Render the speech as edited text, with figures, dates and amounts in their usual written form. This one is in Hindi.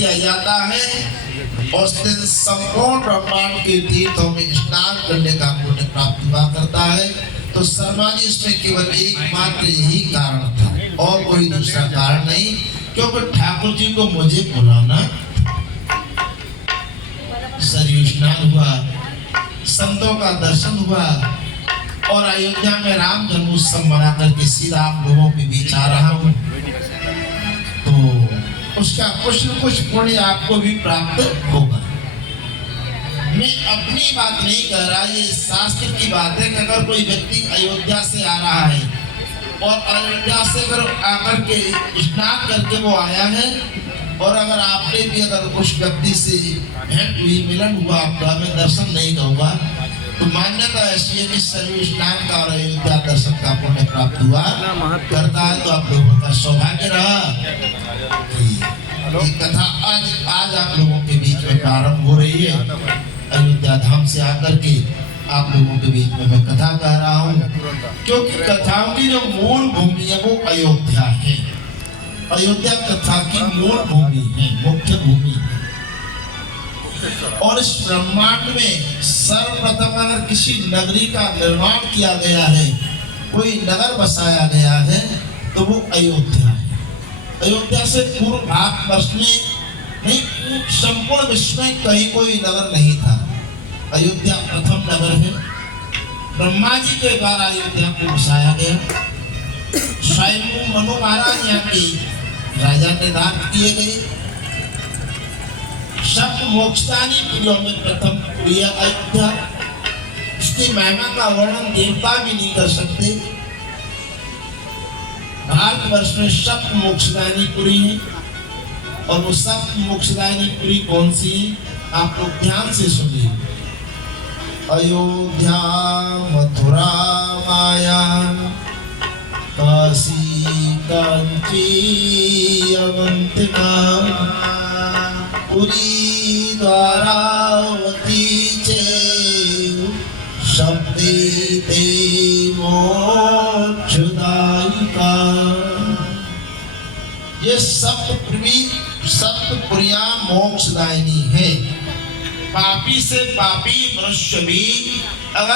किया जाता है और उस दिन संपूर्ण ब्रह्मांड के तीर्थों में स्नान करने का पुण्य प्राप्त हुआ करता है। तो शर्मा जी इसमें केवल एकमात्र यही कारण था और कोई दूसरा कारण नहीं, क्योंकि ठाकुर जी को मुझे बुलाना, सरयू स्नान हुआ, संतों का दर्शन हुआ और अयोध्या में राम जन्मोत्सव मना करके सीधा आप लोगों के बीच आ रहा हूँ, तो उसका कुछ न कुछ पुण्य आपको भी प्राप्त होगा। मैं अपनी बात नहीं कह रहा, ये शास्त्र की बात है कि अगर कोई व्यक्ति अयोध्या से आ रहा है और अयोध्या से अगर आकर के स्नान करके वो आया है और अगर आपने भी अगर उस व्यक्ति से भेंट हुई, मिलन हुआ, आपका में दर्शन नहीं होगा, तो मान्यता ऐसी है कि सरयू स्नान का और अयोध्या दर्शन का पुण्य प्राप्त हुआ करता है। तो आप लोगों का सौभाग्य रहा। ये कथा आज आप लोगों के बीच में प्रारंभ हो रही है। अयोध्या धाम से आकर के आप लोगों के बीच में मैं कथा कह रहा हूँ, क्योंकि कथाओं की जो मूल भूमि है वो अयोध्या है। अयोध्या कथा की मूल भूमि है, मुख्य भूमि है। और इस ब्रह्मांड में सर्वप्रथम अगर किसी नगरी का निर्माण किया गया है, कोई नगर बसाया गया है, तो वो अयोध्या है। अयोध्या से पूर्व भारतवर्ष में नहीं, संपूर्ण विश्व में कहीं कोई नगर नहीं था। अयोध्या प्रथम नगर है। ब्रह्मा जी के द्वारा अयोध्या को बसाया गया। स्वयं मनु महाराज यहाँ के राजा निर्धारित किए गए। सप्त मोक्षदानी पुरियों में प्रथम पुरी अयोध्या। इसकी महिमा का वर्णन देवता भी नहीं कर सकते। भारतवर्ष में सप्त मोक्षदानी पुरी है और वो सप्त मोक्षदानी पुरी कौन सी है, आप लोग ध्यान से सुनिए। अयोध्या, मथुरा, माया, काशी, कांची, अवंतिका, पुरी, द्वारावती चे शब्दी ते मोक्षदायिका। ये सप्तपुरियां मोक्षदायिनी है। पापी से पापी मनुष्य भी अगर